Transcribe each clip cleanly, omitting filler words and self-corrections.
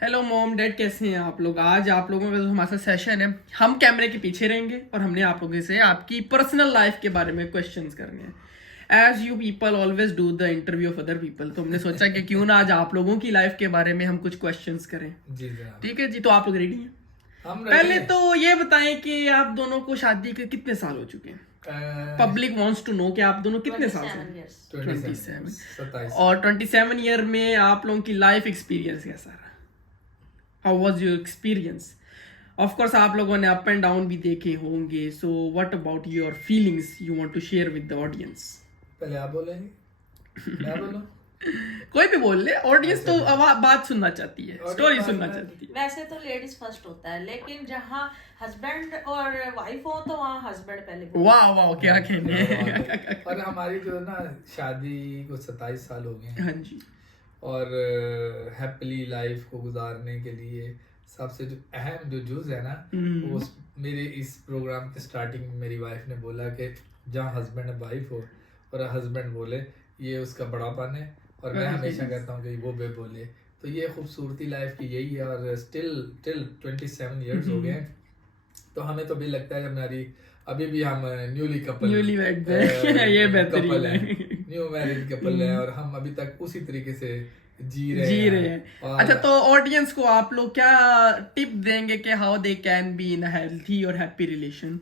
Hello mom dad, कैसे हैं आप लोग। आज आप लोगों का जो हमारा सेशन है, हम कैमरे के पीछे रहेंगे और हमने आप लोगों से आपकी पर्सनल लाइफ के बारे में क्वेश्चंस करने हैं। As you people always do the interview of other people, तो हमने सोचा कि क्यों ना आज आप लोगों की लाइफ के बारे में हम कुछ क्वेश्चंस करें। जी जनाब, ठीक है जी, तो आप लोग रेडी हैं? हम रेडी पहले हैं। तो ये बताएं कि आप दोनों को शादी के कितने साल हो चुके हैं। पब्लिक वांट्स टू नो कि आप दोनों कितने साल से। 27। 27। और 27 ईयर में आप लोगों की लाइफ एक्सपीरियंस कैसा रहा? How was your experience? Of course आप लोगों ने अप एंड डाउन भी देखे होंगे, so what about your feelings you want to share with the audience? पहले आप बोलेंगे, मैं बोलूं? कोई भी बोल ले, ऑडियंस तो अच्छा, बात सुनना चाहती है, स्टोरी सुनना चाहती है। वैसे तो लेडीज फर्स्ट होता है, लेकिन जहाँ हस्बैंड और वाइफ हो तो वहाँ हस्बैंड पहले बोलते हैं। वाह वाह, क्या कहने। और हमारी जो ना शादी को 27 साल हो गए हैं हाँ जी। और हैप्पीली लाइफ को गुजारने के लिए सबसे जो अहम जो जुज है ना, वो मेरे इस प्रोग्राम के स्टार्टिंग में मेरी वाइफ ने बोला कि जहाँ हस्बैंड वाइफ हो और हस्बैंड बोले, ये उसका बड़ापन है। और मैं हमेशा कहता हूँ कि वो बे बोले, तो ये खूबसूरती लाइफ की यही है। और टिल 27 ईयर्स हो गए हैं, तो हमें तो भी लगता है हमारी अभी भी हम न्यूली वेड ये बेहतरीन है। न्यू मैरिड कपल है और हम अभी तक उसी तरीके से जी रहे हैं। और अच्छा, तो ऑडियंस को आप लोग क्या टिप देंगे कि how they can be in healthy और हैप्पी रिलेशन?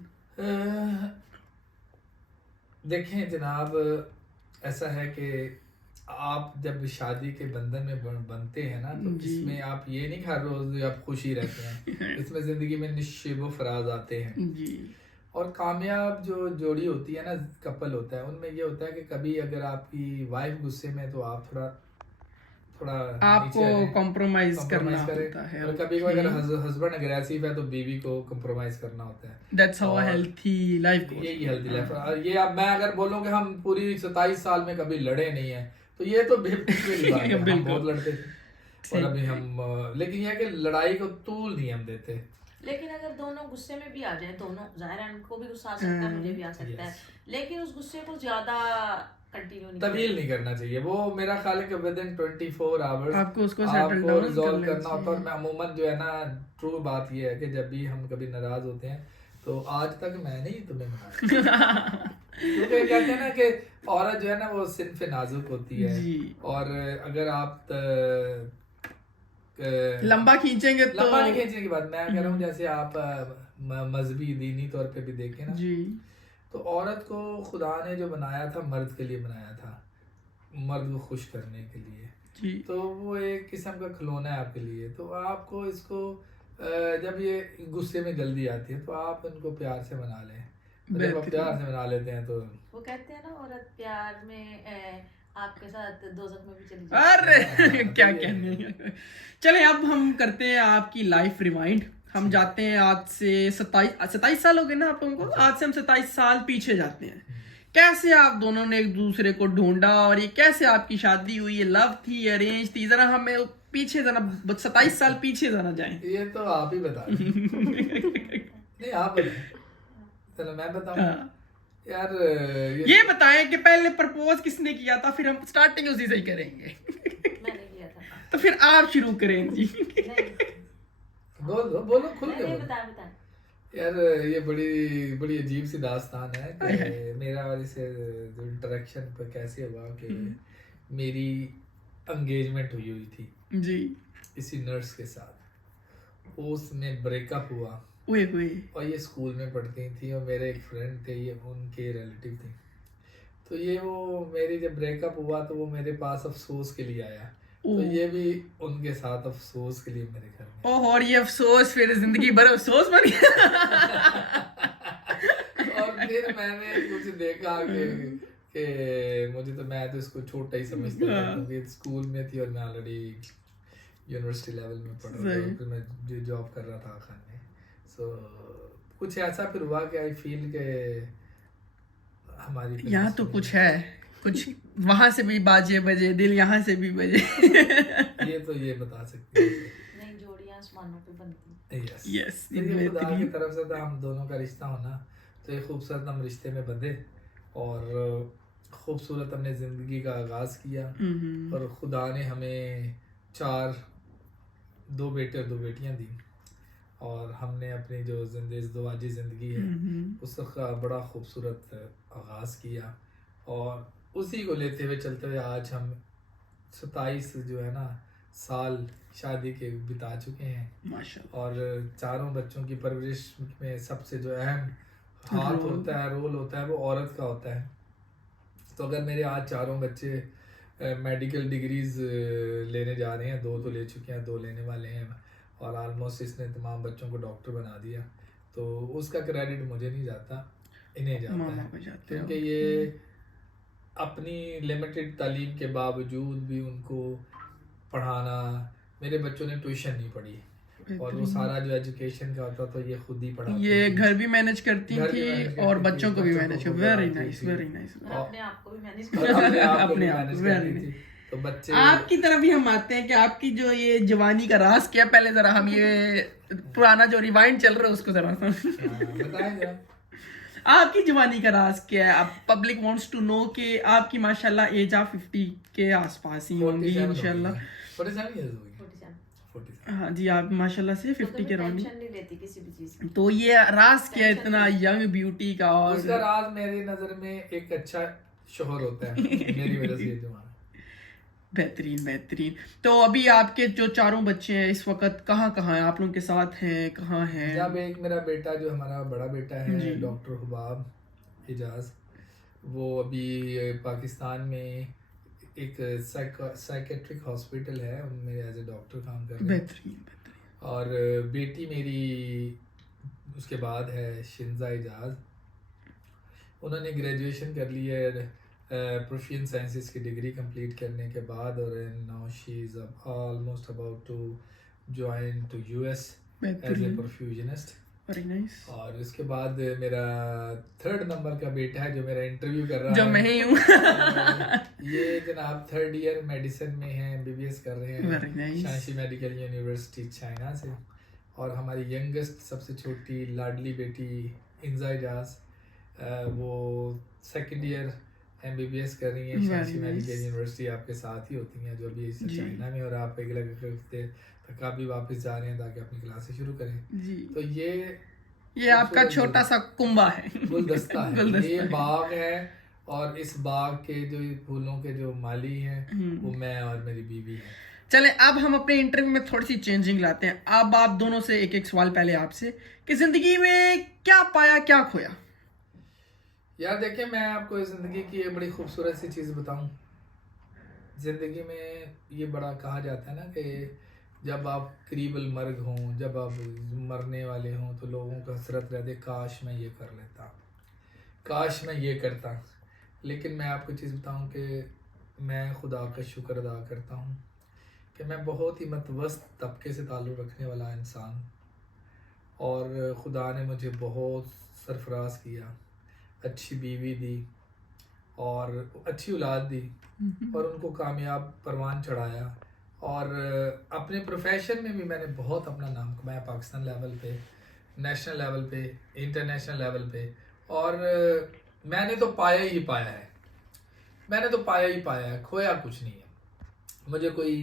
देखें जनाब, ऐसा है कि आप जब शादी के बंधन में बनते हैं ना, तो इसमें आप ये नहीं हर रोज आप खुशी रहते हैं। इसमें जिंदगी में निश्चित फराज आते हैं जी। और कामयाब जो जोड़ी होती है ना, कपल होता है, उनमें ये होता है कि कभी अगर आपकी वाइफ गुस्से में, तो आप थोड़ा आपको कॉम्प्रोमाइज करना करें। होता है। और कभी अगर हस्बैंड अग्रेसिव है तो बीवी को कॉम्प्रोमाइज करना होता है। That's how healthy life goes. यही हेल्थी लाइफ। और ये अब मैं अगर बोलूं कि हम पूरी 27 साल में कभी लड़े नहीं है, तो ये तो बेवकूफी वाली बात है। हम बहुत लड़ते थे और अभी हम, लेकिन यह कि लड़ाई को तूल नहीं हम देते। लेकिन अगर दोनों गुस्से में भी आ जाए, दोनों जाहिर है उनको भी गुस्सा आ सकता है, मुझे भी आ सकता है, लेकिन उस गुस्से को ज्यादा कंटिन्यू नहीं तवील नहीं करना चाहिए। वो मेरा ख्याल है कि विद इन 24 आवर्स आपको उसको सेटल डाउन रिजॉल्व करना होता है। और मैं अमूमन जो है ना, ट्रू बात ये है कि जब भी हम कभी नाराज होते हैं, तो आज तक मैंने ही तुम्हें मनाया। क्योंकि कहते हैं ना कि औरत जो है ना, वो सिनफ नाजुक होती है। और अगर आप लंबा खींचेंगे तो लंबा नहीं खींचने की बात मैं कह रहा हूँ, जैसे आप मजहबी दीनी तौर पे भी देखें ना जी, तो औरत को खुदा ने जो बनाया था, मर्द के लिए बनाया था, मर्द को खुश करने के लिए जी। तो वो एक किस्म का खिलौना है आपके लिए। तो आपको इसको जब ये गुस्से में जल्दी आती है, तो आप इनको प्यार से मना लें। जब आप प्यार से मना लेते हैं, तो वो कहते हैं ना, औरत प्यार में आपके साथ दोज़ख में भी चली जाती है। अरे क्या कहने। चले अब हम करते हैं आपकी लाइफ रिवाइंड। हम जाते हैं आज से 27 साल हो गए ना आप लोगों को। आज से हम 27 साल पीछे जाते हैं। कैसे आप दोनों ने एक दूसरे को ढूंढा और ये कैसे आपकी शादी हुई? ये लव थी, अरेंज थी? जरा हमें पीछे जरा 27 साल पीछे जरा जाएं। ये तो आप ही बता नहीं, आप बताएं। चलो मैं बताऊं। यार ये बताएं कि पहले प्रपोज किसने किया था, फिर हम स्टार्टिंग उसी से ही करेंगे। मैंने किया था। तो फिर आप शुरू करें जी। बोलो खुल के बता। यार ये बड़ी अजीब सी दास्तान है कि मेरा और इसे जो इंटरेक्शन पर कैसे हुआ कि मेरी एंगेजमेंट हुई थी जी किसी नर्स के साथ। उसमें ब्रेकअप हुआ। और ये स्कूल में पढ़ती थी और मेरे एक फ्रेंड थे, ये उनके रिलेटिव थे। तो ये वो मेरी जब ब्रेकअप हुआ तो वो मेरे पास अफसोस के लिए आया। तो ये भी उनके साथ अफसोस के लिए मेरे घर में। ओह, और ये अफसोस फिर जिंदगी भर अफसोस बन गया। और फिर मैंने कुछ देखा कि मैं तो इसको छोटा ही समझता था, क्योंकि स्कूल में थी और मैं ऑलरेडी यूनिवर्सिटी लेवल में पढ़ रहा था। फिर मैं जो जॉब कर रहा था खान में। सो कुछ ऐसा फिर हुआ कि आई फील के हमारी यहाँ तो कुछ है, कुछ वहां से भी बाजे बजे, दिल यहाँ से भी बजे। ये तो ये बता सकते हैं। नहीं, जोड़ियां आसमानों पे बनती हैं। यस, ये खुदा की तरफ से था। हम दोनों का रिश्ता होना, तो एक खूबसूरत हम रिश्ते में बंधे और खूबसूरत हमने जिंदगी का आगाज किया। और खुदा ने हमें 4 2 बेटे और 2 बेटियां दी, और हमने अपनी जो ज़िंदगी ज़िंदगी है उसका बड़ा खूबसूरत आगाज़ किया, और उसी को लेते हुए चलते हुए आज हम 27 जो है ना साल शादी के बिता चुके हैं माशाल्लाह। और 4 बच्चों की परवरिश में सबसे जो अहम हाथ होता है, रोल होता है, वो औरत का होता है। तो अगर मेरे आज 4 बच्चे मेडिकल डिग्रीज लेने जा रहे हैं, 2 तो ले चुके हैं, 2 लेने वाले हैं, और ऑलमोस्ट इसने तमाम बच्चों को डॉक्टर बना दिया, तो उसका क्रेडिट मुझे नहीं जाता, इन्हें जाता है, क्योंकि ये अपनी लिमिटेड तालीम के बावजूद भी उनको पढ़ाना, मेरे बच्चों ने ट्यूशन नहीं पढ़ी, और वो सारा जो एजुकेशन का होता तो ये खुद ही पढ़ाती ये घर भी मैनेज करती थी और बच्चों को भी मैनेज कर, वेरी नाइस वेरी नाइस, अपने आप को भी मैनेज अपने आप वेरी नाइस। तो बच्चे आपकी तरफ भी हम आते हैं कि आपकी जो ये जवानी का राज क्या, पहले जरा हम ये पुराना जो रिवाइंड चल रहा है उसको जरा बताएं। आपकी जवानी का राज क्या है? आप पब्लिक वांट्स टू नो कि आपकी माशाल्लाह एज ऑफ 50 के आसपास ही होंगी इंशाल्लाह। 47 इयर्स हो गए। हाँ जी, आप माशाल्लाह से 50 के राउंड टेंशन नहीं लेती किसी भी चीज की। तो ये राज क्या है इतना यंग ब्यूटी का? और उसका राज मेरी नजर में एक अच्छा शोहर होता है मेरी वजह से जो है। बेहतरीन बेहतरीन। तो अभी आपके जो 4 बच्चे हैं इस वक्त कहाँ कहाँ हैं? आप लोगों के साथ हैं, कहाँ हैं? जब एक मेरा बेटा जो हमारा बड़ा बेटा है डॉक्टर हुबाब एजाज, वो अभी पाकिस्तान में एक साइकेट्रिक हॉस्पिटल है, उनमें एज ए डॉक्टर काम कर रहे हैं। बेहतरीन। और बेटी मेरी उसके बाद है शिंजा एजाज, उन्होंने ग्रेजुएशन कर ली है प्रोफिशिएंट साइंसेस की डिग्री कंप्लीट करने के बाद, और now she is almost about to join to US as a perfusionist. Very nice. और उसके बाद मेरा 3rd नंबर का बेटा है जो मेरा इंटरव्यू कर रहा है, जो मैं ही हूँ। ये जनाब 3rd ईयर मेडिसिन में है, एमबीबीएस कर रहे हैं Very nice. Shanxi medical university China से। और हमारी यंगेस्ट सबसे छोटी लाडली बेटी इंजा एजाज, वो 2nd ईयर एमबीबीएस कर रही है शांसी मेडिकल यूनिवर्सिटी, आपके साथ ही होती हैं जो अभी चाइना में, और आप अगले हफ्ते तक आप भी वापस जा रहे हैं ताकि अपनी क्लासेस शुरू करें जी। तो ये आपका छोटा सा कुंबा है, गुलदस्ता है, ये बाग है, और इस बाग के जो फूलों के जो माली हैं वो मैं और मेरी बीवी है। चले अब हम अपने इंटरव्यू में थोड़ी सी चेंजिंग लाते हैं। अब आप दोनों से एक सवाल पहले आपसे कि जिंदगी में क्या पाया क्या खोया? यार देखिए, मैं आपको जिंदगी की एक बड़ी खूबसूरत सी चीज़ बताऊं। जिंदगी में ये बड़ा कहा जाता है ना कि जब आप करीबल मर्ग हों, जब आप मरने वाले हों, तो लोगों को हसरत रहती, काश मैं ये कर लेता, काश मैं ये करता। लेकिन मैं आपको चीज़ बताऊं कि मैं खुदा का शुक्र अदा करता हूं कि मैं बहुत ही मतवस्त तबके से ताल्लुक़ रखने वाला इंसान, और खुदा ने मुझे बहुत सरफराज किया, अच्छी बीवी दी और अच्छी औलाद दी, और उनको कामयाब परवान चढ़ाया, और अपने प्रोफेशन में भी मैंने बहुत अपना नाम कमाया, पाकिस्तान लेवल पे, नेशनल लेवल पे, इंटरनेशनल लेवल पे। और मैंने तो पाया ही पाया है, मैंने तो पाया ही पाया है, खोया कुछ नहीं है। मुझे कोई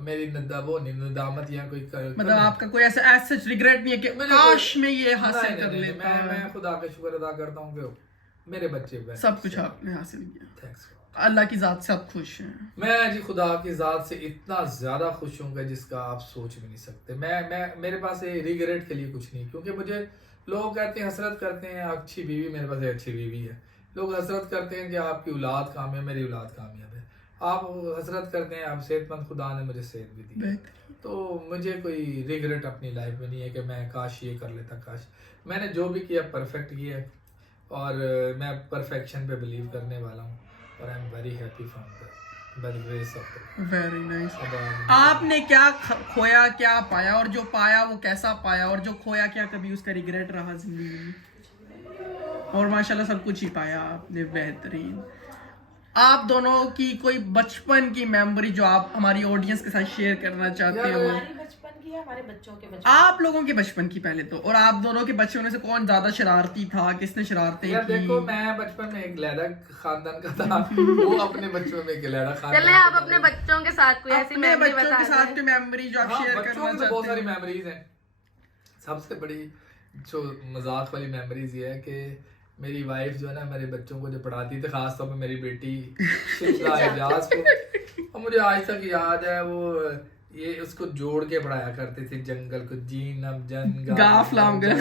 मेरी नदामत या कोई मतलब आपका कोई ऐसा सच रिग्रेट नहीं है कि काश मैं ये हासिल कर लेता? मैं खुदा का शुक्र अदा करता हूँ कि मेरे बच्चे सब कुछ आपने हासिल किया, थैंक्स, अल्लाह की ज़ात से आप खुश हैं? मैं जी खुदा की ज़ात से इतना ज़्यादा खुश हूँ जिसका आप सोच भी नहीं सकते। मैं मेरे पास ये रिग्रेट के लिए कुछ नहीं, क्योंकि मुझे लोग कहते हैं, हसरत करते हैं अच्छी बीवी, मेरे पास अच्छी बीवी है। लोग हसरत करते हैं कि आपकी औलाद कामयाब, मेरी औलाद कामयाब है। आप हसरत करते हैं आप सेहतमंद, खुदा ने मुझे सेहत भी दी, तो मुझे कोई रिग्रेट अपनी लाइफ में नहीं है कि मैं काश ये कर लेता, काश। मैंने जो भी किया परफेक्ट किया है, और मैं परफेक्शन पे बिलीव करने वाला हूँ, और I am very happy from by the grace of God. Very nice. आपने क्या खोया क्या पाया, और जो पाया वो कैसा पाया, और जो खोया क्या कभी उसका रिग्रेट रहा जिंदगी में? और माशाल्लाह सब कुछ ही पाया आपने, बेहतरीन। आप दोनों की कोई बचपन की मेमोरी जो आप हमारी ऑडियंस के साथ शेयर करना चाहते हो? हमारी बचपन की की है, हमारे बच्चों के बचपन। आप लोगों के बचपन की पहले तो, और आप दोनों के बच्चों में से कौन ज्यादा शरारती था, किसने शरारतें यार की? देखो, मैं बचपन में एक लैला खानदान का था, वो अपने बच्चों में एक लैला खानदान। चले आप अपने बच्चों के साथ कोई ऐसी अपने मेमोरी बच्चों बता के साथ दें। की मेमोरी जो आप हाँ, शेयर बच्चों करना की तो बहुत सारी चाहते हैं। मेमोरीज हैं। सबसे बड़ी जो मजाक वाली मेमोरीज ये है कि मेरी वाइफ जो है ना, मेरे बच्चों को जो पढ़ाती थी, खास तौर पे मेरी बेटी शिंदा एजाज को, और मुझे आज तक याद है वो ये उसको जोड़ के पढ़ाया करते थे, जंगल को जीनम जंगल गाफ लाऊंगा।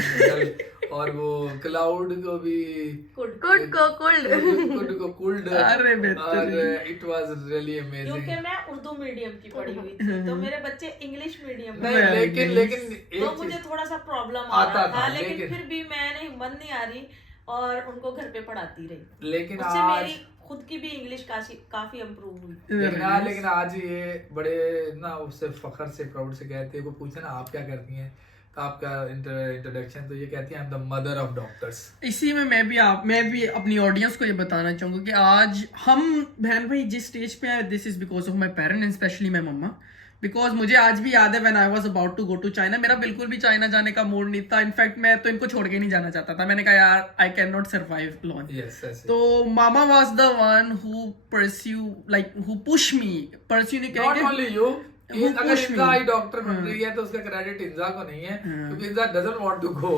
और वो क्लाउड को भी कुड को कुल्ड। कुड को कुल्ड। अरे और बेहतरीन। It was really amazing. क्योंकि मैं उर्दू मीडियम की पढ़ी हुई थी, तो मेरे बच्चे इंग्लिश मीडियम में, नहीं, लेकिन तो एक मुझे चीज थोड़ा सा प्रॉब्लम आ आता रहा था, था, लेकिन लेकिन- फिर भी मैंने हिम्मत नहीं आ रही और उनको घर पे पढ़ाती रही। लेकिन उससे आज मेरी खुद की भी इंग्लिश काफी इम्प्रूव हुई। लेकिन आज ये बड़े ना उससे फखर से प्राउड से कहते हैं, को पूछे ना आप क्या करती हैं, तो आपका इंट्रोडक्शन तो ये कहती है I am the mother of doctors. इसी में मैं भी अपनी ऑडियंस को ये बताना चाहूंगा कि आज हम बहन भाई जिस स्टेज पे हैं, this is because of my parents and specially my mamma. Because मुझे आज भी याद है when I was about to go to China, मेरा बिल्कुल भी चाइना जाने का मूड नहीं था। इनफैक्ट मैं तो इनको छोड़ के नहीं जाना चाहता था। मैंने कहा यार I can not survive alone. Yes ऐसे। तो mama was the one who push me, pursue नहीं नॉट कहेंगे, ओनली यू, Who अगर pushed इंजा me? आई डॉक्टर बन हाँ। रही है तो उसका क्रेडिट इंजा को नहीं है, हाँ। क्योंकि इंजा doesn't want to go.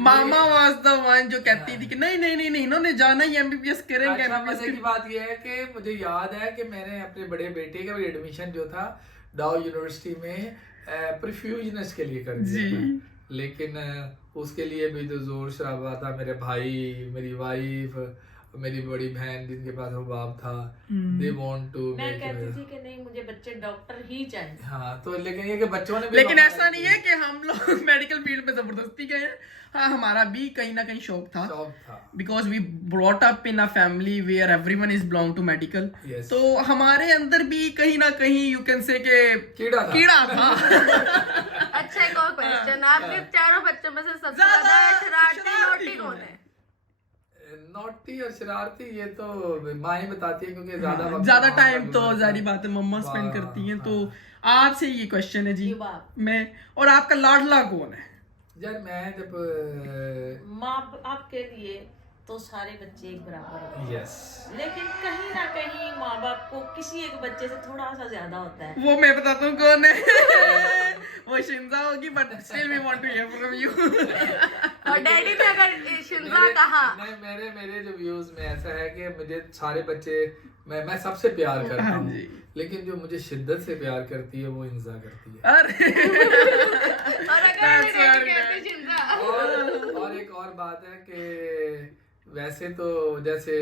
Mama was the one जो कहती थी कि नहीं नहीं नहीं नहीं इन्होंने जाना ही एमबीबीएस करेंगे। अच्छा, MBBS मजे की बात यह है कि मुझे याद है कि मैंने अपने बड़े बेटे का भी एडमिशन जो था डाउ यूनिवर्सिटी में परफ्यूजनिस्ट के लिए कर दिया जी। था। लेकिन उसके लिए भी जो जोर शराबा था, मेरे भाई, मेरी वाइफ, मेरी बड़ी बहन जिनके पास वो बाप था, दे वांट टू मैं कहती थी कि नहीं, मुझे बच्चे डॉक्टर ही चाहिए। हाँ, तो लेकिन ये कि बच्चों ने भी लेकिन डॉक्टर ऐसा नहीं है कि हम लोग मेडिकल फील्ड में जबरदस्ती गए हैं। हाँ, हमारा भी कहीं ना कहीं शौक था, शौक था। Because we brought up in a family where everyone is belong to medical. Yes. तो हमारे अंदर भी कहीं ना कहीं यू कैन से के कीड़ा था। अच्छा, एक और क्वेश्चन, आपके चारों बच्चों में से सबसे ज्यादा शरारती नोटी कौन है? नॉटी और शरारती ये तो माँ ही बताती है, क्योंकि ज्यादा ज्यादा टाइम तो जारी बात है मम्मा स्पेंड करती हैं। तो आपसे ये क्वेश्चन है जी, युवा। मैं और आपका लाडला कौन है? यार मैं जब माँ बाप के लिए तो सारे बच्चे एक बराबर होते हैं, यस, लेकिन कहीं ना कहीं माँ बाप को किसी एक बच्चे से थोड़ा सा ज्यादा होता है। वो मैं बताता हूँ कौन है। वो शिंजा होगी, but still we want to hear from you. और डैडी ने अगर शिंजा कहा, नहीं, मेरे जो व्यूज में ऐसा है कि मुझे सारे बच्चे मैं सबसे प्यार करता हाँ हूँ, जी। लेकिन जो मुझे शिद्दत से प्यार करती है वो इंजा करती है। अरे और अगर डैडी कहते शिंजा। और एक और बात है कि वैसे तो जैसे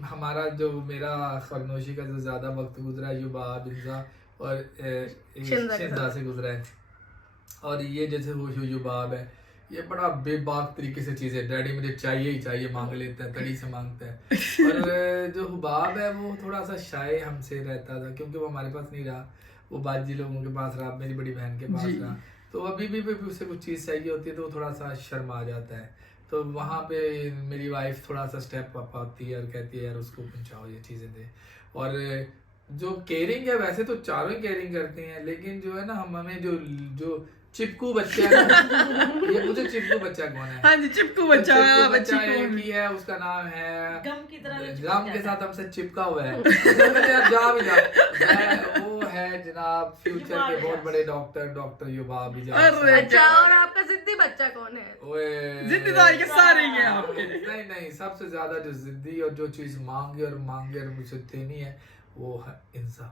हमारा जो मेरा खरनोशी का जो ज्यादा वक्त गुजरा है युबा, बिंजा और शिंजा से गुजरा है, और ये जैसे वो युबाब है, ये बड़ा बेबाक तरीके से चीज़ है, डैडी मुझे चाहिए ही चाहिए मांग लेता है, तड़ी से मांगता है। और जो हुबाब है वो थोड़ा सा शाय हमसे रहता था, क्योंकि वो हमारे पास नहीं रहा, वो बाजी लोगों के पास रहा, मेरी बड़ी बहन के पास जी। रहा, तो अभी भी उसे कुछ चीज़ चाहिए होती है तो वो थोड़ा सा शर्मा जाता है। तो वहाँ पे मेरी वाइफ थोड़ा सा स्टेप अप आती है और कहती है यार उसको पहुँचाओ, ये चीज़ें दे। और जो केयरिंग है, वैसे तो चारों ही केयरिंग करते हैं, लेकिन जो है ना हमें जो चिपकू बच्चा है ना, ये मुझे चिपकू बच्चा कौन है? हाँ जी, चिपकू बच्चा। बच्चा एक ही है, उसका नाम है गम की तरह गम के साथ हमसे चिपका हुआ है। तो मैंने यार जा भी जा, वो है जनाब फ्यूचर के बहुत बड़े डॉक्टर युबाब इजाज। अरे अच्छा, और आपका जिद्दी बच्चा कौन है? ओए, जिद्दीदारी के सारे ही हैं आपके। नहीं, सबसे ज्यादा जो जिद्दी और जो चीज मांगे और मुझे देनी है वो है इंजा।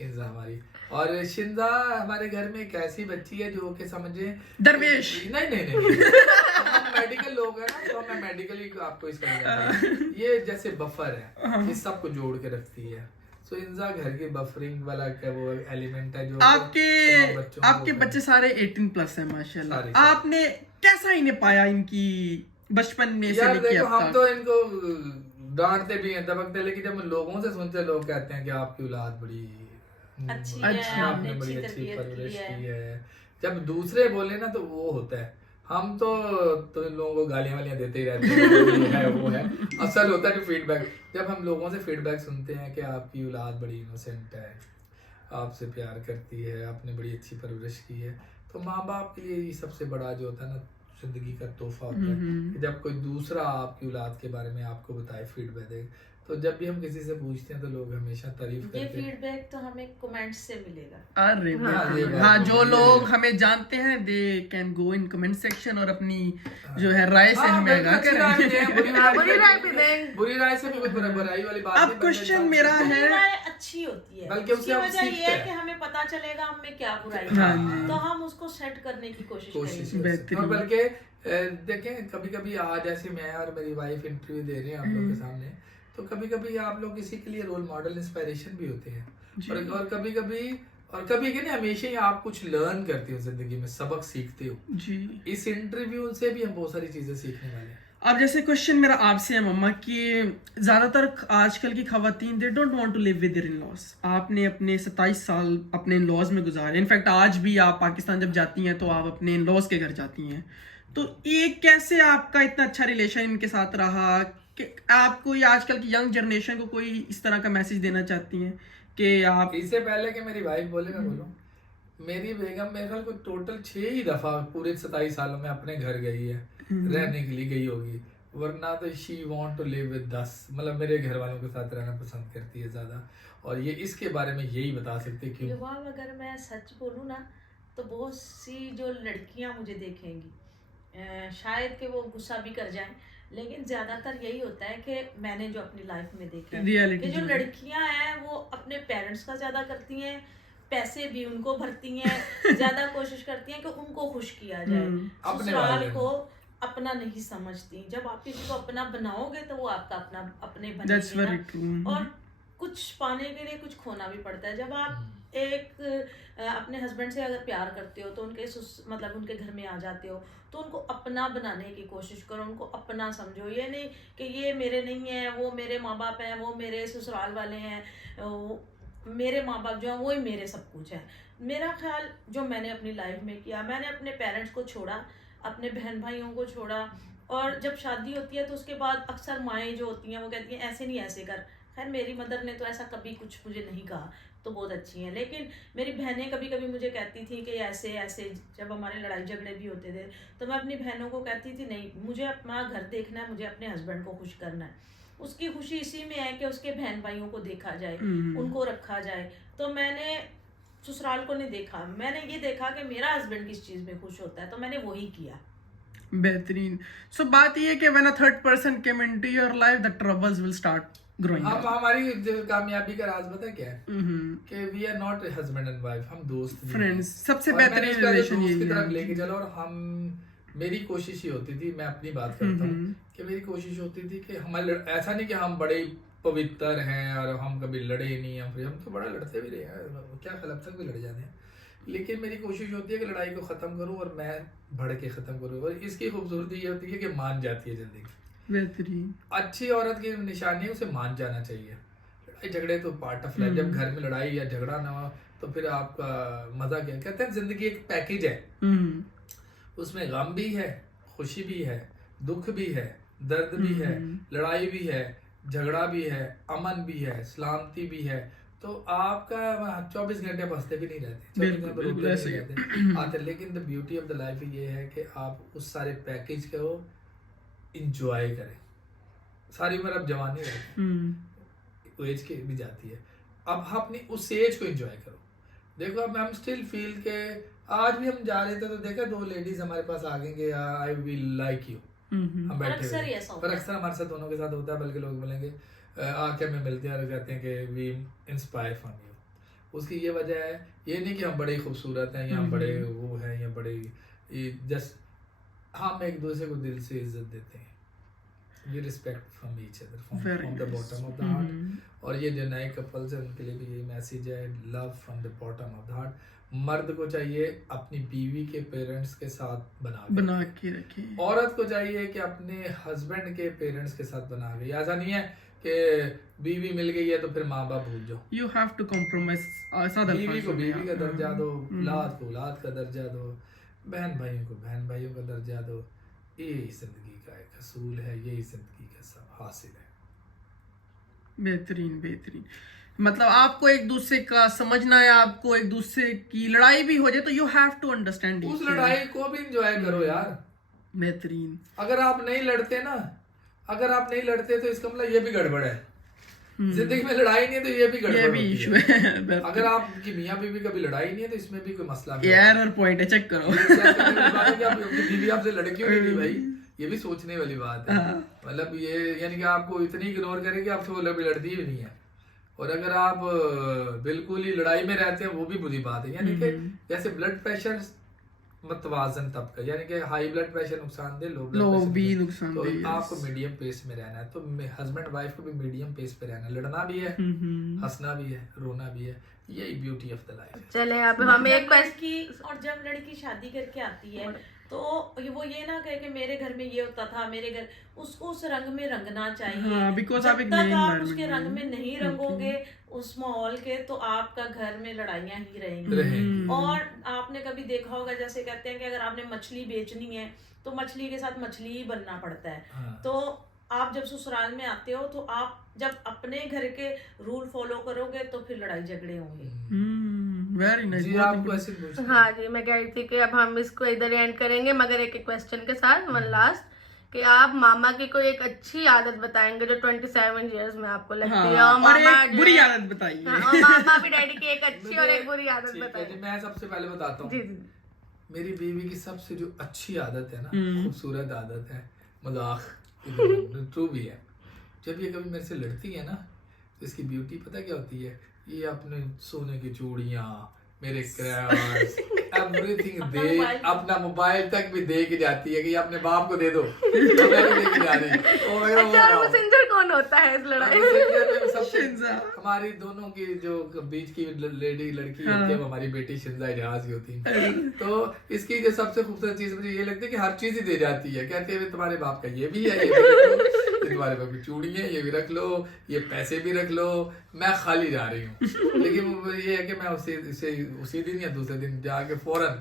इंजा हमारी। और शिंजा हमारे घर में एक ऐसी बच्ची है जो कि समझे दरवेश। नहीं हम मेडिकल लोग हैं ना, तो मैं मेडिकली आपको इसका बताता हूं। ये जैसे बफर है, ये सबको जोड़ के रखती है। तो इंजा घर की बफरिंग वाला क्या वो एलिमेंट है जो आपके बच्चे सारे 18+ हैं माशाल्लाह। आपने कैसा इन्हें पाया इनकी बचपन में से लेके अब तक? हम तो इनको डांटते भी हैं, दबकते, लेकिन जब लोगों से सुनते, लोग कहते हैं कि आपकी औलाद बड़ी अच्छी है, आपने बड़ी अच्छी परवरिश की है। जब दूसरे बोले ना तो वो होता है, हम तो इन लोगों को गालियां वालियां देते ही रहते हैं, ये है वो है। असल होता है जो फीडबैक, जब हम लोगों से फीडबैक सुनते हैं कि आपकी औलाद बड़ी इनोसेंट है, आपसे प्यार करती है, आपने बड़ी अच्छी परवरिश की है। तो माँ बाप के लिए ये सबसे बड़ा जो होता है ना जिंदगी का तोहफा होता है कि जब कोई दूसरा आपकी औलाद के बारे में आपको बताए, फीडबैक दे। तो जब भी हम किसी से पूछते हैं तो लोग हमेशा तारीफ ये करते हैं। फीडबैक तो हमें कमेंट्स से मिलेगा। अरे हाँ, हाँ, जो ये- लोग हमें जानते हैं they can go in comment section और अपनी जो है राय से हाँ, हमें बिल्कुल, आगाह अच्छी राय भी दें, करें। बुरी राय बुरी राय भी भी दें। बुरी राय से भी कोई बुराई वाली बात अब नहीं, क्वेश्चन बल्कि मेरा इंसान- है, बुरी राय अच्छी होती है, बल्कि उससे उसकी हम वजह ये सीखते है हैं। कि हमें पता चलेगा हम में क्या बुराई हाँ है, जी। तो हम उसको सेट करने की कोशिश कोशिश करेंगे। कर सकते हैं। और बेहतरीन। बल्कि देखें कभी कभी आज जैसे मैं और मेरी वाइफ इंटरव्यू दे रहे हैं आप लोग के सामने, तो कभी कभी आप लोग किसी के लिए रोल मॉडल इंस्पिरेशन भी होते हैं। और कभी कभी ना हमेशा ही आप कुछ लर्न करते हो जिंदगी में, सबक सीखते हो। जी। इस इंटरव्यू से भी हम बहुत सारी चीजें सीखने वाले हैं। अब जैसे क्वेश्चन मेरा आपसे है मम्मा कि ज़्यादातर आजकल की खवातीन they don't want to live with their in laws. आपने अपने 27 साल अपने इन-लॉज में गुजारे, इनफैक्ट आज भी आप पाकिस्तान जब जाती हैं तो आप अपने इन-लॉज के घर जाती हैं, तो ये कैसे आपका इतना अच्छा रिलेशन इनके साथ रहा कि आप कोई आजकल की यंग जनरेशन को कोई इस तरह का मैसेज देना चाहती हैं कि आप इससे पहले कि मेरी वाइफ बोले मैं बोलूं, मेरी बेगम मेरे ख्याल को टोटल 6 ही दफा पूरे 27 सालों में अपने घर गई है, रहने के लिए गई होगी, वरना तो she want to live with us, मतलब मेरे घर वालों के साथ रहना पसंद करती है ज्यादा। और ये इसके बारे में यही बता सकते हैं क्यों। युवा, अगर मैं सच बोलूँ ना तो बहुत सी जो लड़कियां मुझे देखेंगी शायद कि वो गुस्सा भी कर जाएं, लेकिन ज्यादातर यही होता है कि मैंने जो अपनी लाइफ में देखा है Reality कि जो जो है। लड़कियां हैं वो अपने पेरेंट्स का ज्यादा करती हैं, पैसे भी उनको भरती हैं, ज्यादा कोशिश करती हैं कि उनको खुश किया जाए, अपने ससुराल वाले को अपना नहीं समझती। जब आप किसी को अपना बनाओगे तो वो आपका अपना अपने That's बनेंगे very ना। true। और कुछ पाने के लिए कुछ खोना भी पड़ता है। जब आप एक अपने हस्बैंड से अगर प्यार करते हो तो उनके मतलब उनके घर में आ जाते हो तो उनको अपना बनाने की कोशिश करो, उनको अपना समझो। ये नहीं कि ये मेरे नहीं है, वो मेरे माँ बाप हैं, वो मेरे ससुराल वाले हैं, मेरे माँ बाप जो हैं वही मेरे सब कुछ है। मेरा ख्याल जो मैंने अपनी लाइफ में किया, मैंने अपने पेरेंट्स को छोड़ा, अपने बहन भाइयों को छोड़ा, और जब शादी होती है तो उसके बाद अक्सर माएँ जो होती हैं वो कहती हैं ऐसे नहीं ऐसे कर। खैर मेरी मदर ने तो ऐसा कभी कुछ मुझे नहीं कहा, तो बहुत अच्छी हैं। लेकिन मेरी बहनें कभी कभी मुझे कहती थी कि ऐसे ऐसे, जब हमारे लड़ाई झगड़े भी होते थे तो मैं अपनी बहनों को कहती थी नहीं, मुझे अपना घर देखना है, मुझे अपने हस्बैंड को खुश करना है। उसकी खुशी इसी में है कि उसके बहन भाइयों को देखा जाए, उनको रखा जाए। तो मैंने ससुराल को नहीं देखा, मैंने ये देखा कि मेरा हस्बैंड किस चीज़ में खुश होता है, तो मैंने वही किया। बेहतरीन। सो बात ये है कि when a third person come into your life the troubles will start growing. अब हमारी जो कामयाबी का राज पता है क्या है कि we are not husband and wife, हम दोस्त भी हैं। फ्रेंड्स सबसे और मैंने बेहतरीन इसको रिलेशन दोस्त यही की तरफ है। लेके चलो। और हम, मेरी कोशिश ये होती थी, मैं अपनी बात करता हूँ कि मेरी कोशिश होती थी कि हमारे ऐसा नहीं कि हम बड़े पवित्र हैं और हम कभी लड़े नहीं हैं, फिर हम तो बड़ा लड़ते भी रहे हैं, क्या खलब तक भी लड़ जाते हैं। लेकिन मेरी कोशिश होती है कि लड़ाई को ख़त्म करूं और मैं बढ़ के ख़त्म करूं। और इसकी खूबसूरती ये होती है कि मान जाती है जिंदगी। बेहतरीन। अच्छी औरत की निशानी है उसे मान जाना चाहिए। लड़ाई झगड़े तो पार्ट ऑफ लाइफ, जब घर में लड़ाई या झगड़ा ना हो तो फिर आपका मजा क्या। कहते हैं जिंदगी एक पैकेज है, उसमें गम भी है, खुशी भी है, दुख भी है, दर्द भी है, लड़ाई भी है, झगड़ा भी है, अमन भी है, सलामती भी है। तो आपका 24 घंटे बसते भी नहीं रहते, 24 घंटे रुकते नहीं रहते आते। लेकिन the beauty of the life ये है कि आप उस सारे पैकेज को इंजॉय करें। सारी उम्र अब जवानी रहती, एज के भी जाती है, अब हम अपनी उस एज को एंजॉय करो। देखो अब हम स्टिल फील के आज भी हम जा रहे थे तो देखा 2 लेडीज हमारे पास आ गएंगे, आई विल लाइक यू, हम बैठे हुए। पर अक्सर हमारे साथ दोनों के साथ होता है, बल्कि लोग बोलेंगे आके हमें मिलते हैं और कहते हैं कि वी इंस्पायर फ्रॉम यू। उसकी ये वजह है, ये नहीं कि हम बड़े खूबसूरत हैं या हम बड़े वो हैं या बड़े, जस्ट हम एक दूसरे को दिल से इज्जत देते हैं। We respect from each other from the bottom of the heart. और ये जो नए कपल्स हैं उनके लिए भी यही मैसेज है, love from the bottom of the heart. मर्द को चाहिए अपनी बीवी के पेरेंट्स के साथ बना के रखे, औरत को चाहिए कि अपने हस्बैंड के पेरेंट्स के साथ बना के। ऐसा नहीं है कि बीवी मिल गई है तो फिर माँ बाप भूल जाओ। You have to compromise. बीवी को बीवी का दर्जा दो, औलाद को औलाद का दर्जा दो, बहन भाइयों को बहन भाइयों का दर्जा दो। यही जिंदगी का एक असूल है, यही जिंदगी का सब हासिल है। बेहतरीन बेहतरीन। मतलब आपको एक दूसरे का समझना है, आपको एक दूसरे की लड़ाई भी हो जाए तो यू हैव टू अंडरस्टैंड उस लड़ाई को भी एंजॉय करो यार। बेहतरीन। अगर आप नहीं लड़ते ना, अगर आप नहीं लड़ते तो इसका मतलब ये भी गड़बड़ है। जिंदगी में लड़ाई नहीं है तो ये भी गड़बड़ ये भी होती इशू है। है। अगर आपकी मियाँ बीवी कभी लड़ाई नहीं है तो इसमें भी कोई मसला नहीं यार और पॉइंट है, चेक करो। आपकी बीवी आपसे लड़ क्यों नहीं रही भाई, ये भी सोचने वाली बात है। मतलब ये यानी कि आपको इतनी इग्नोर करे कि आपसे वो लड़ती भी नहीं है। और अगर आप बिल्कुल ही लड़ाई में रहते हैं वो भी बुरी बात है। यानी कि जैसे ब्लड प्रेशर मतवाजन तबका, यानी कि हाई ब्लड प्रेशर नुकसानदेह, लो भी प्रेशर नुकसानदेह। तो आपको मीडियम पेस में रहना है। तो हस्बैंड वाइफ को भी मीडियम पेस पे रहना है, लड़ना भी है, हंसना भी है, रोना भी है, यही ब्यूटी ऑफ द लाइफ। चले अब हम एक और जब लड़की शादी करके आती है तो वो ये ना कहे कि मेरे घर में ये होता था, मेरे घर उसको उस रंग में रंगना चाहिए। हाँ, because जब आप एक तक नए आप environment उसके में रंग में नहीं रंगोगे उस माहौल के, तो आपका घर में लड़ाइयाँ ही रहेंगी। और आपने कभी देखा होगा, जैसे कहते हैं कि अगर आपने मछली बेचनी है तो मछली के साथ मछली ही बनना पड़ता है। हाँ। तो आप जब ससुराल में आते हो तो आप जब अपने घर के रूल फॉलो करोगे तो फिर लड़ाई झगड़े होंगे। Very nice. जी आपको ऐसे पूछना। हाँ जी, मैं कह रही थी कि अब हम इसको इधर एंड करेंगे, मगर एक क्वेश्चन के साथ, वन लास्ट, कि आप मामा की कोई एक अच्छी आदत बताएंगे जो 27 इयर्स में आपको लगती है। हाँ, और मामा एक बुरी आदत बताइए। हाँ, और मामा भी डैडी की एक अच्छी और एक बुरी आदत ठीक है बताइए। जी, मैं सबसे पहले बताता हूँ। जी जी। मेरी बीवी की सबसे जो अच्छी आदत है ना, खूबसूरत आदत है, मजाक ट्रू भी है। जब ये कभी मेरे से लड़ती है ना तो इसकी ब्यूटी पता क्या होती है, ये अपने सोने की चूड़ियाँ, मेरे क्रैश, एवरीथिंग दे, अपना मोबाइल तक भी दे के जाती है कि ये अपने बाप को दे दो, तो मैं नहीं लेके जा रही। अच्छा, और मैसेंजर कौन होता है इस लड़ाई में? सबसे हमारी दोनों की जो बीच की लड़की होती है वो हमारी बेटी शिंजा इजहाज की होती है। तो इसकी जो सबसे खूबसूरत चीज मुझे ये लगती है कि हर चीज ही दे जाती है। कहते हैं तुम्हारे बाप का ये भी है, ये भी रख लो, ये तुम्हारे बाप की चूड़ी है, ये भी रख लो, ये पैसे भी रख लो, मैं खाली जा रही हूँ। लेकिन ये है कि मैं उसी दिन या दूसरे दिन जाके फौरन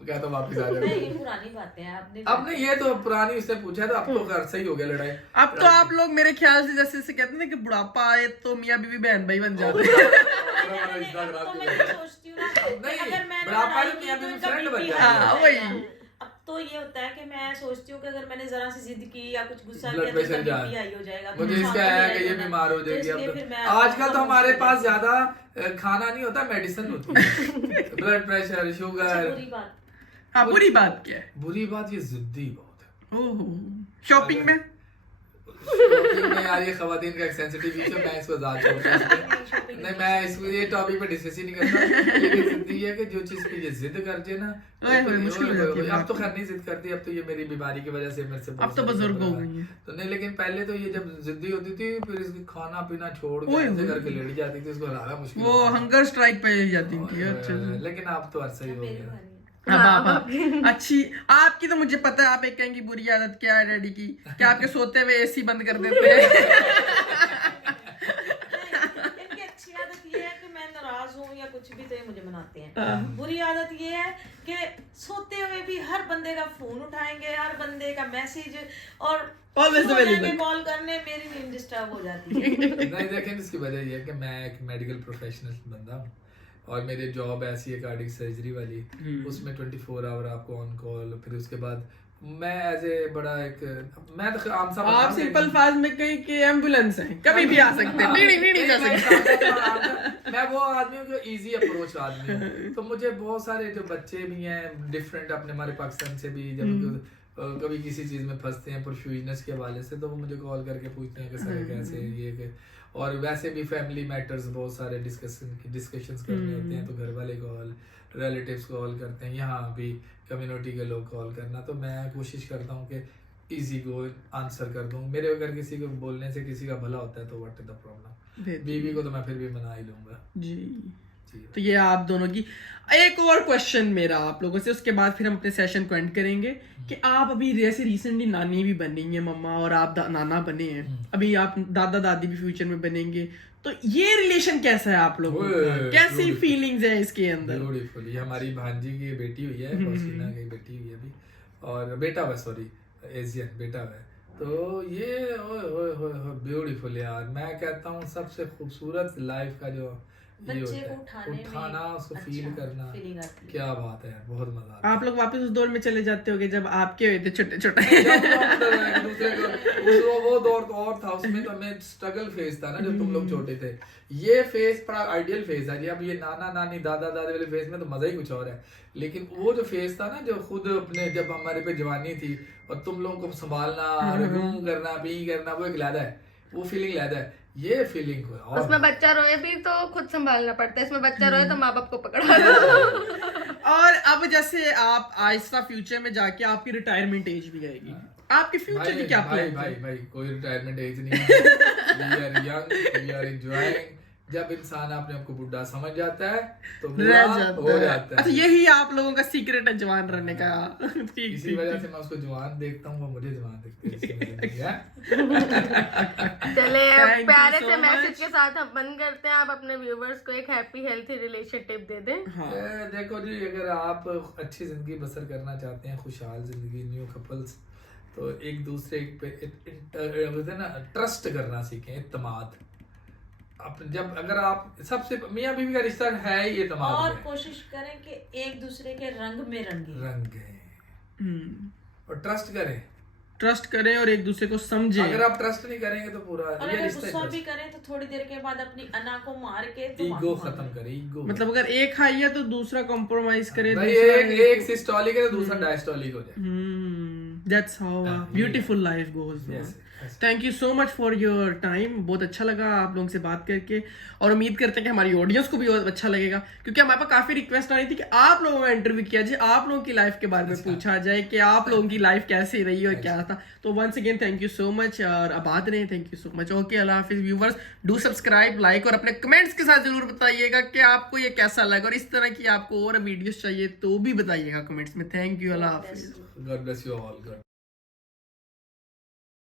कहता हूँ वापस आ जाओ। नहीं, पुरानी बातें हैं आपने। अब नहीं, ये तो पुरानी, उससे पूछा तो अब तो घर सही हो गया लड़ाई। अब तो आप लोग मेरे ख्याल से जैसे कहते हैं कि बुढ़ापा आए तो मियाँ बीवी बहन भाई बन जाते हैं। तो मैं ये सोचती हूँ ना, अगर मैंने बुढ़ापा लड़ाई में की मियाँ तो बीवी इनका फ्रेंड बन बीपी जाते हाई हैं। हो वही। जाएगा। अब तो ये होता है कि मैं सोचती हूँ कि अगर मैंने जरा सी जिद की या कुछ गुस्सा ब्लड किया तो प्रेशर इनका जा बीपी हाई हो जाएगा। मुझे तो इसका शाम को है भी कि ये आएगा। बीमार हो तो जाएगी। इसलिए अब फिर मैं तो आजकल तो हमारे पास ज्यादा खाना नहीं होता, मेडिसिन होती है। Blood pressure, sugar. बुरी बात, हाँ, बुरी बात क्या है? बुरी बात ये जिद्दी बहुत है। ओहो, शॉपिंग में यार ये खवातीन का एक सेंसिटिव इशू है, मैं इसको ज्यादा छोड़ता हूं। नहीं, मैं इसको ये टॉपिक पे डिस्कस ही नहीं करता। लेकिन जिद्दी है कि जो चीज पे ये जिद कर जे ना, मुश्किल हो जाती है। अब तो खैर नहीं जिद करती, अब तो ये मेरी बीमारी की वजह से मेरे से अब तो बुजुर्ग हो गई है। तो नहीं, लेकिन पहले तो ये जब जिद्दी होती थी फिर इसकी खाना पीना छोड़ के ऐसे करके लेट जाती थी, इसको हराना मुश्किल वो हंगर स्ट्राइक पे जाती थी। अच्छा, लेकिन अब तो सही हो गया। अब अच्छी आपकी तो मुझे पता है। आप एक कहेंगी बुरी आदत क्या है डैडी की, क्या आपके सोते हुए एसी बंद कर देते हैं? इनकी अच्छी आदत ये है कि मैं नाराज हूँ या कुछ भी तो ये मुझे मनाते हैं। बुरी आदत ये है कि सोते हुए भी हर बंदे का फोन उठाएंगे, हर बंदे का मैसेज, और कॉल करने मेरी नींद डिस्टर्ब हो जाती है। नहीं, देखें इसकी वजह ये है कि मैं एक मेडिकल प्रोफेशनल बंदा हूँ और मेरी जॉब ऐसी है कार्डिक सर्जरी वाली, उसमें 24 आवर आपको ऑन कॉल। फिर उसके बाद मैं एज ए बड़ा एक, मैं तो आम सा आप सिंपल फास्ट में कहीं कि एम्बुलेंस है, कभी भी आ सकते हैं, नहीं जा सकते। मैं वो आदमी हूँ जो इजी अप्रोच आदमी हूँ। तो मुझे बहुत सारे जो बच्चे भी हैं डिफरेंट अपने हमारे पाकिस्तान से भी, जब कभी किसी चीज में फंसते हैं परफ्यूजनेस के हवाले से, तो वो मुझे कॉल करके पूछते हैं कि सर कैसे ये। और वैसे भी फैमिली मैटर्स बहुत सारे डिस्कशंस करने होते हैं, तो घर वाले कॉल, रिलेटिव्स कॉल करते हैं, यहाँ भी कम्युनिटी के लोग कॉल करना। तो मैं कोशिश करता हूँ कि इजी को आंसर कर दूँ। मेरे अगर किसी को बोलने से किसी का भला होता है तो व्हाट इज द प्रॉब्लम। बीवी को तो मैं फिर भी मना ही लूंगा जी। तो ये आप दोनों की। एक और क्वेश्चन मेरा आप लोगों से, उसके बाद फिर हम अपने सेशन को एंड करेंगे कि आप अभी जैसे रिसेंटली नानी भी बनी है मम्मा, और आप नाना बने हैं, अभी आप दादा दादी भी फ्यूचर में बनेंगे, तो ये रिलेशन कैसा है आप लोगों का? कैसी फीलिंग्स है इसके अंदर? ब्यूटीफुल। ये हमारी भांजी की बेटी हुई है, फौसीना की बेटी हुई है अभी, और बेटा हुआ, सॉरी एशियन बेटा हुआ है। तो ये ब्यूटीफुल यार, मैं कहता हूँ सबसे खूबसूरत लाइफ का जो ये बच्चे होता को है, उठाना, उसको फील करना, फीलिंग आती है। क्या बात है, बहुत मजा आता है। आप लोग वापस उस दौर में चले जाते होगे जब आपके हुए थे छोटे छोटे। जब हम एक दूसरे को वो दौर तो और था, उसमें तो हमें स्ट्रगल फेज था ना जब तुम लोग छोटे थे। ये फेज बड़ा आइडियल फेज है जी। अब ये नाना नानी दादा दादी वाले फेज में तो मजा ही कुछ और है, लेकिन वो जो फेज था ना, जो खुद अपने जब हमारे पे जवानी थी और तुम लोगों को संभालना, रिमूव करना, पी करना, वो एक लहदा है, वो फीलिंग लहदा है, ये फीलिंग को और उसमें बच्चा रोए भी तो खुद संभालना पड़ता है, इसमें बच्चा रोए तो माँ बाप को पकड़ा दो। और अब जैसे आप आहिस्ता फ्यूचर में जाके आपकी रिटायरमेंट एज भी आएगी, आपके फ्यूचर की क्या प्लान? भाई कोई रिटायरमेंट एज नहीं है। We are young, we are enjoying. जब इंसान अपने आप को बुढ़ा समझ जाता है तो बुरा हो जाता है। अच्छा, यही आप लोगों का सीक्रेट है जवान रहने का। ठीक, इसी वजह से मैं उसको जवान देखता हूँ, वो मुझे जवान देखते हैं। चले Thank you प्यारे so से much. मैसेज के साथ हम बंद करते हैं। आप अपने व्यूवर्स को एक हैप्पी हेल्थी रिलेशनशिप दे दें। हाँ। देखो जी, अगर आप अच्छी जिंदगी बसर करना चाहते हैं, खुशहाल जिंदगी, न्यू कपल्स, तो एक दूसरे पे ना ट्रस्ट करना सीखें, इत्मीनान। जब अगर आप सबसे मियाँ बीवी का रिश्ता है ये इत्मीनान और है। कोशिश करें कि एक दूसरे के रंग में रंगे। और ट्रस्ट करें और एक दूसरे को समझें। अगर आप ट्रस्ट नहीं करेंगे तो पूरा और ये अगर रिश्ता गुस्सा भी करें तो थोड़ी देर के बाद अपनी अना को मार के तो ईगो खत्म करे। ईगो मतलब अगर एक हाई है तो दूसरा कॉम्प्रोमाइज करे। भाई एक सिस्टोलिक है तो दूसरा डायस्टोलिक हो जाए। That's how a beautiful life goes. Yes. Thank you so much for your time. बहुत अच्छा लगा आप लोगों से बात करके, और उम्मीद करते हैं कि हमारी ऑडियंस को भी बहुत अच्छा लगेगा, क्योंकि हमारे पास काफी रिक्वेस्ट आ रही थी कि आप लोगों का इंटरव्यू किया जाए, आप लोगों की लाइफ के बारे में पूछा जाए कि आप लोगों की लाइफ कैसी रही और क्या था। तो once again thank you so much, और आबाद रहे, thank you so much. Okay, अल्लाह हाफिज व्यूवर्स। डू सब्सक्राइब, लाइक और अपने कमेंट्स के साथ जरूर बताइएगा कि आपको ये कैसा लगा, और इस तरह की आपको और वीडियोस चाहिए तो भी बताइएगा कमेंट्स में। Thank you, Allah Hafiz. God bless you all. God.